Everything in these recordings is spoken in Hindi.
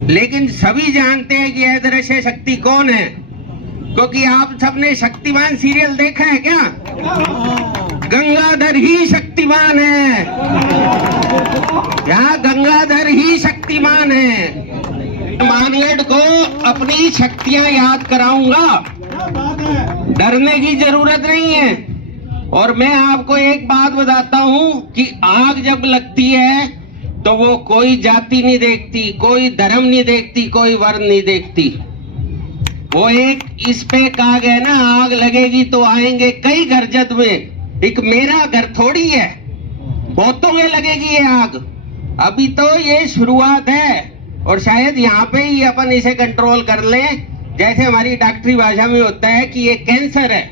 लेकिन सभी जानते हैं कि अदृश्य शक्ति कौन है, क्योंकि आप सबने शक्तिमान सीरियल देखा है क्या? गंगाधर ही शक्तिमान है, यहाँ गंगाधर ही शक्तिमान है। मानगढ़ को अपनी शक्तियां याद कराऊंगा, डरने की जरूरत नहीं है। और मैं आपको एक बात बताता हूं कि आग जब लगती है तो वो कोई जाति नहीं देखती, कोई धर्म नहीं देखती, कोई वर्ण नहीं देखती। वो एक इस पे आग है ना, आग लगेगी तो आएंगे कई घर जद में, एक मेरा घर थोड़ी है, बहुतों में लगेगी ये आग। अभी तो ये शुरुआत है और शायद यहाँ पे ही अपन इसे कंट्रोल कर लें। जैसे हमारी डॉक्टरी भाषा में होता है कि ये कैंसर है,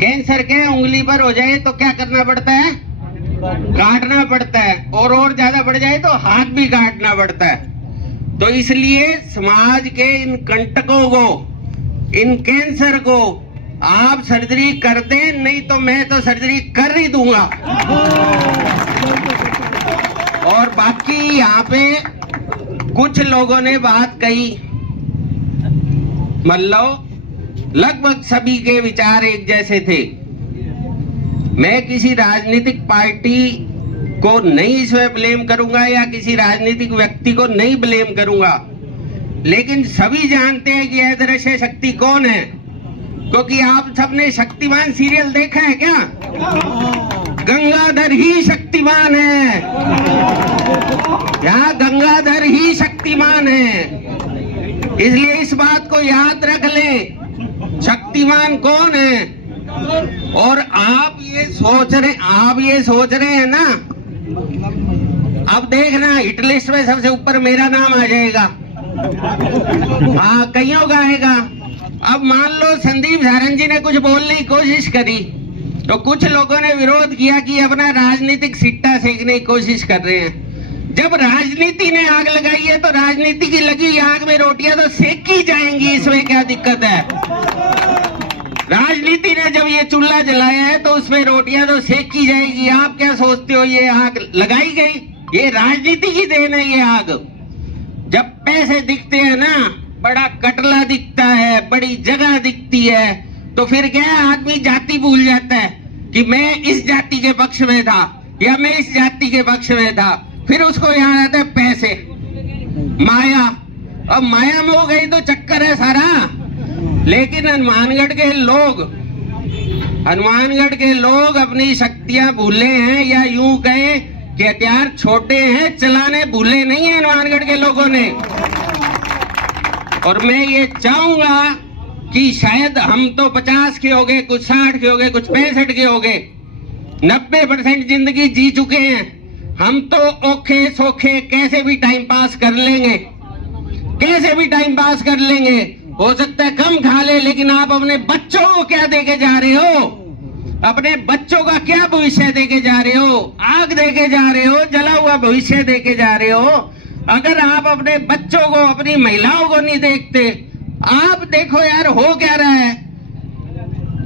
कैंसर के उंगली पर हो जाए तो क्या करना पड़ता है? काटना पड़ता है, और ज्यादा बढ़ जाए तो हाथ भी काटना पड़ता है। तो इसलिए समाज के इन कंटकों को, इन कैंसर को आप सर्जरी कर दें, नहीं तो मैं तो सर्जरी कर ही दूंगा। और बाकी यहाँ पे कुछ लोगों ने बात कही, मतलब लगभग सभी के विचार एक जैसे थे। मैं किसी राजनीतिक पार्टी को नहीं इसमें ब्लेम करूंगा या किसी राजनीतिक व्यक्ति को नहीं ब्लेम करूंगा, लेकिन सभी जानते हैं कि अदृश्य शक्ति कौन है, क्योंकि आप सबने शक्तिमान सीरियल देखा है क्या? गंगाधर ही शक्तिमान है, यहाँ गंगाधर ही शक्तिमान है। इसलिए इस बात को याद रख लें, शक्तिमान कौन है। और आप ये सोच रहे हैं ना, अब देखना हिट लिस्ट में सबसे ऊपर मेरा नाम आ जाएगा, हाँ कईयों का आएगा। अब मान लो संदीप सारंग जी ने कुछ बोलने की कोशिश करी तो कुछ लोगों ने विरोध किया कि अपना राजनीतिक सिट्टा सेकने की कोशिश कर रहे हैं। जब राजनीति ने आग लगाई है तो राजनीति की लगी आग में रोटियां तो सेकी जाएंगी, इसमें क्या दिक्कत है? राजनीति ने जब ये चूल्हा जलाया है तो उसमें रोटियां तो सेकी जाएगी। आप क्या सोचते हो ये आग लगाई गई? ये राजनीति की देन है ये आग। जब पैसे दिखते हैं ना, बड़ा कटला दिखता है, बड़ी जगह दिखती है, तो फिर क्या आदमी जाति भूल जाता है कि मैं इस जाति के पक्ष में था या मैं इस जाति के पक्ष में था। फिर उसको याद आता है पैसे, माया। अब माया में हो गई तो चक्कर है सारा। लेकिन हनुमानगढ़ के लोग अपनी शक्तियां भूले हैं, या यूं कहें कि हथियार छोटे हैं, चलाने भूले नहीं है हनुमानगढ़ के लोगों ने। और मैं ये चाहूंगा कि शायद हम तो 50 के हो गए, कुछ 60 के हो गए, कुछ 65 के हो गए, 90% जिंदगी जी चुके हैं। हम तो ओखे सोखे कैसे भी टाइम पास कर लेंगे, कैसे भी टाइम पास कर लेंगे। हो सकता है कम खा ले, लेकिन आप अपने बच्चों को क्या देके जा रहे हो? अपने बच्चों का क्या भविष्य देके जा रहे हो? आग देके जा रहे हो, जला हुआ भविष्य देके जा रहे हो। अगर आप अपने बच्चों को, अपनी महिलाओं को नहीं देखते, आप देखो यार हो क्या रहा है।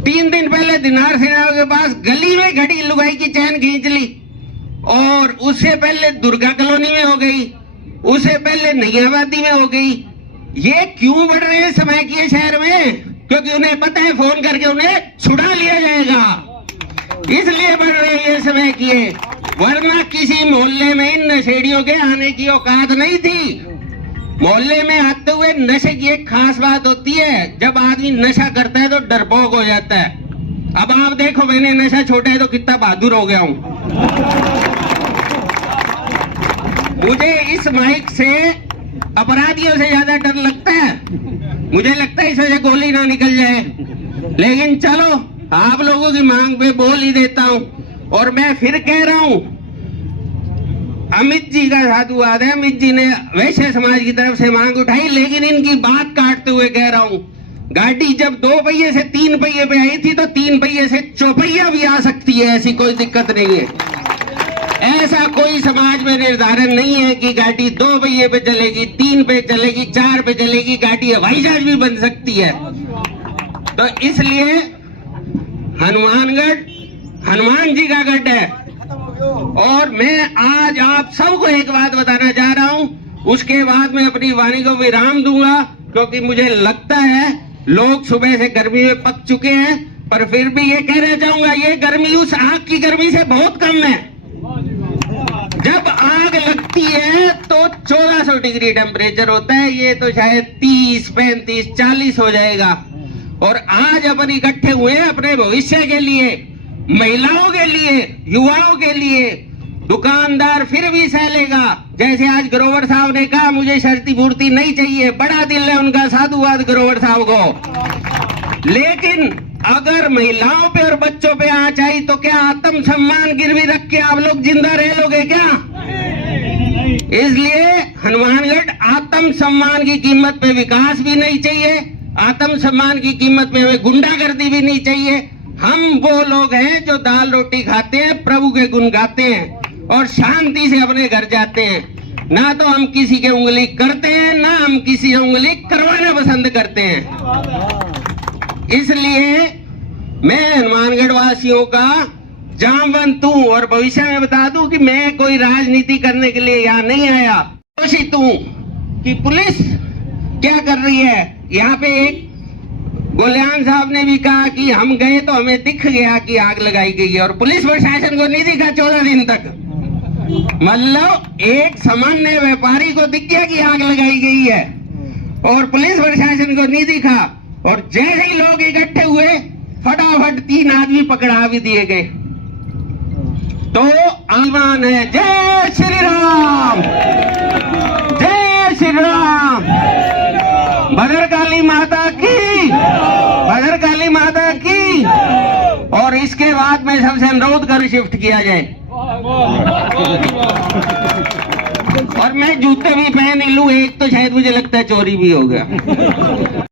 3 दिन पहले दिनार सिन्हा के पास गली में घड़ी लुगाई की चैन खींच ली, और उससे पहले दुर्गा कॉलोनी में हो गई, उससे पहले नैयाबादी में हो गई। ये क्यों बढ़ रहे हैं समय के शहर में? क्योंकि उन्हें पता है फोन करके उन्हें छुड़ा लिया जाएगा, इसलिए बढ़ रहे हैं समय किए। वरना किसी मोहल्ले में इन नशेड़ियों के आने की औकात नहीं थी। मोहल्ले में आते हुए नशे की एक खास बात होती है, जब आदमी नशा करता है तो डरपोक हो जाता है। अब आप देखो, मैंने नशा छोड़ा है तो कितना बहादुर हो गया हूं। मुझे इस माइक से अपराधियों से ज्यादा डर लगता है। मुझे लगता है इसमें से गोली ना निकल जाए, लेकिन चलो आप लोगों की मांग पे बोल ही देता हूं। और मैं फिर कह रहा हूं, अमित जी का साधुवाद है, अमित जी ने वैश्य समाज की तरफ से मांग उठाई, लेकिन इनकी बात काटते हुए कह रहा हूं, गाड़ी जब 2 पहिए से 3 पहिए पे आई थी तो 3 पहिए से 4 पहिया भी आ सकती है, ऐसी कोई दिक्कत नहीं है। ऐसा कोई समाज में निर्धारण नहीं है कि गाड़ी 2 पहिए पे चलेगी, 3 पे चलेगी, 4 पे चलेगी। गाड़ी हवाई जहाज भी बन सकती है। तो इसलिए हनुमानगढ़ हनुमान जी का गढ़ है। और मैं आज आप सबको एक बात बताना चाह रहा हूं, उसके बाद मैं अपनी वाणी को विराम दूंगा, क्योंकि मुझे लगता है लोग सुबह से गर्मी में पक चुके हैं। पर फिर भी ये कहना चाहूंगा, ये गर्मी उस आग की गर्मी से बहुत कम है। जब आग लगती है तो 1400 डिग्री टेम्परेचर होता है, ये तो शायद 30, 35, 40 हो जाएगा। और आज अपन इकट्ठे हुए हैं अपने भविष्य के लिए, महिलाओं के लिए, युवाओं के लिए। दुकानदार फिर भी सह लेगा, जैसे आज ग्रोवर साहब ने कहा मुझे शर्ती पूर्ति नहीं चाहिए, बड़ा दिल है उनका, साधुवाद ग्रोवर साहब को। लेकिन अगर महिलाओं पे और बच्चों पे आंच आई तो क्या आत्म सम्मान गिरवी रख के आप लोग जिंदा रह लोगे क्या? इसलिए हनुमानगढ़ आत्म सम्मान की कीमत पे विकास भी नहीं चाहिए, आत्म सम्मान की कीमत पे हमें गुंडागर्दी भी नहीं चाहिए। हम वो लोग हैं जो दाल रोटी खाते हैं, प्रभु के गुण गाते हैं और शांति से अपने घर जाते हैं। ना तो हम किसी के उंगली करते हैं, ना हम किसी से उंगली करवाना पसंद करते हैं। इसलिए मैं हनुमानगढ़ वासियों का जामवंत हूं और भविष्य में बता दूं कि मैं कोई राजनीति करने के लिए यहाँ नहीं आया। कोशिश हूं कि पुलिस क्या कर रही है। यहाँ पे एक गोल्यान साहब ने भी कहा कि हम गए तो हमें दिख गया कि आग लगाई गई है, और पुलिस प्रशासन को नहीं दिखा 14 दिन तक। मतलब एक सामान्य व्यापारी को दिख गया कि आग लगाई गई है और पुलिस प्रशासन को नहीं दिखा। और जैसे ही लोग इकट्ठे हुए फटाफट 3 आदमी पकड़ा भी दिए गए। तो आह्वान है, जय श्री राम, जय श्री राम, भद्रकाली माता की, भद्रकाली माता की। और इसके बाद में सबसे अनुरोध कर शिफ्ट किया जाए। और मैं जूते भी पहन लूं, एक तो शायद मुझे लगता है चोरी भी हो गया।